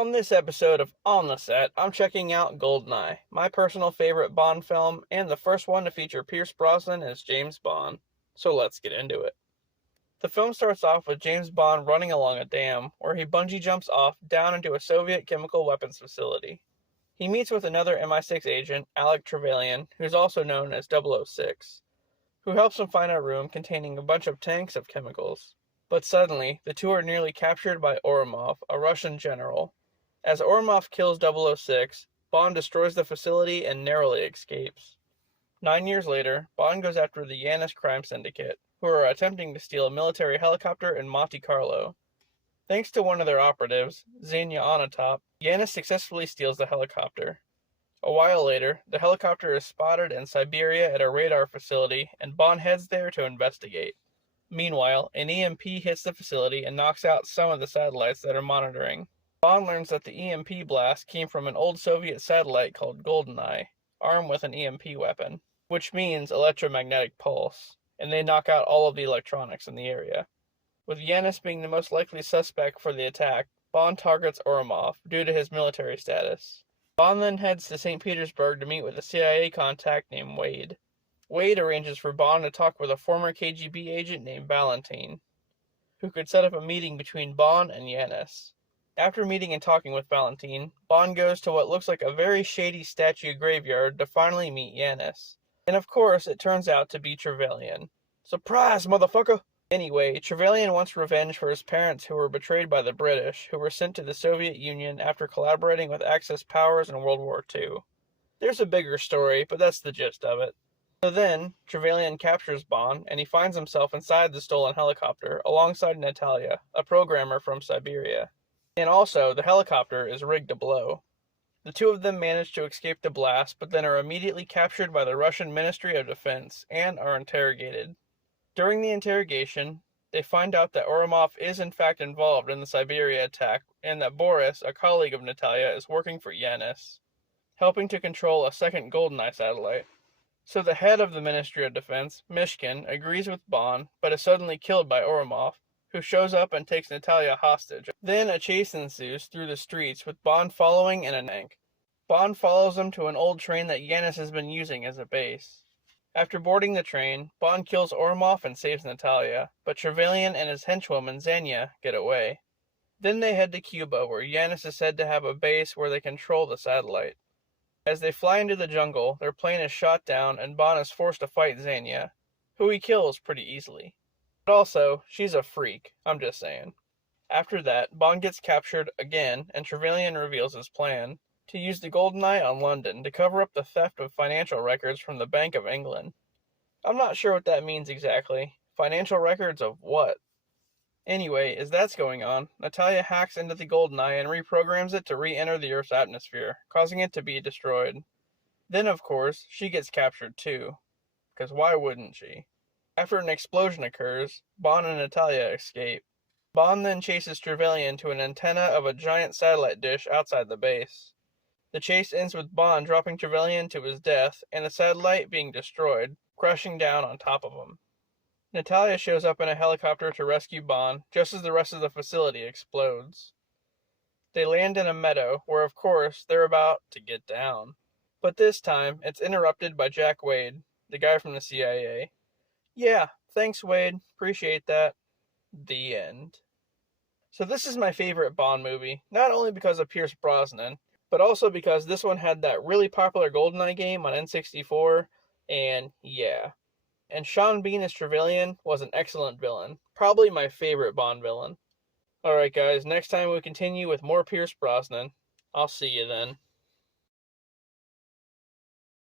On this episode of On the Set, I'm checking out Goldeneye, my personal favorite Bond film, and the first one to feature Pierce Brosnan as James Bond. So let's get into it. The film starts off with James Bond running along a dam, where he bungee jumps off down into a Soviet chemical weapons facility. He meets with another MI6 agent, Alec Trevelyan, who's also known as 006, who helps him find a room containing a bunch of tanks of chemicals. But suddenly, the two are nearly captured by Ourumov, a Russian general. As Ourumov kills 006, Bond destroys the facility and narrowly escapes. 9 years later, Bond goes after the Janus crime syndicate, who are attempting to steal a military helicopter in Monte Carlo. Thanks to one of their operatives, Xenia Onatop, Janus successfully steals the helicopter. A while later, the helicopter is spotted in Siberia at a radar facility, and Bond heads there to investigate. Meanwhile, an EMP hits the facility and knocks out some of the satellites that are monitoring. Bond learns that the EMP blast came from an old Soviet satellite called Goldeneye, armed with an EMP weapon, which means electromagnetic pulse, and they knock out all of the electronics in the area. With Janus being the most likely suspect for the attack, Bond targets Ourumov due to his military status. Bond then heads to St. Petersburg to meet with a CIA contact named Wade. Wade arranges for Bond to talk with a former KGB agent named Valentine, who could set up a meeting between Bond and Janus. After meeting and talking with Valentine, Bond goes to what looks like a very shady statue graveyard to finally meet Janus. And of course, it turns out to be Trevelyan. Surprise, motherfucker! Anyway, Trevelyan wants revenge for his parents who were betrayed by the British, who were sent to the Soviet Union after collaborating with Axis powers in World War II. There's a bigger story, but that's the gist of it. So then, Trevelyan captures Bond, and he finds himself inside the stolen helicopter, alongside Natalya, a programmer from Siberia. And also, the helicopter is rigged to blow. The two of them manage to escape the blast, but then are immediately captured by the Russian Ministry of Defense, and are interrogated. During the interrogation, they find out that Ourumov is in fact involved in the Siberia attack, and that Boris, a colleague of Natalya, is working for Janus, helping to control a second Goldeneye satellite. So the head of the Ministry of Defense, Mishkin, agrees with Bond, but is suddenly killed by Ourumov, who shows up and takes Natalya hostage. Then a chase ensues through the streets, with Bond following in a tank. Bond follows him to an old train that Janus has been using as a base. After boarding the train, Bond kills Ourumov and saves Natalya, but Trevelyan and his henchwoman Xenia get away. Then they head to Cuba, where Janus is said to have a base where they control the satellite. As they fly into the jungle, their plane is shot down and Bond is forced to fight Xenia, who he kills pretty easily. But also, she's a freak, I'm just saying. After that, Bond gets captured again, and Trevelyan reveals his plan to use the Goldeneye on London to cover up the theft of financial records from the Bank of England. I'm not sure what that means exactly. Financial records of what? Anyway, as that's going on, Natalya hacks into the Goldeneye and reprograms it to re-enter the Earth's atmosphere, causing it to be destroyed. Then, of course, she gets captured too. Because why wouldn't she? After an explosion occurs, Bond and Natalya escape. Bond then chases Trevelyan to an antenna of a giant satellite dish outside the base. The chase ends with Bond dropping Trevelyan to his death, and the satellite being destroyed, crashing down on top of him. Natalya shows up in a helicopter to rescue Bond, just as the rest of the facility explodes. They land in a meadow, where of course, they're about to get down. But this time, it's interrupted by Jack Wade, the guy from the CIA. Yeah, thanks Wade, appreciate that. The end. So this is my favorite Bond movie, not only because of Pierce Brosnan, but also because this one had that really popular GoldenEye game on N64, and yeah. And Sean Bean as Trevelyan was an excellent villain, probably my favorite Bond villain. Alright guys, next time we continue with more Pierce Brosnan. I'll see you then.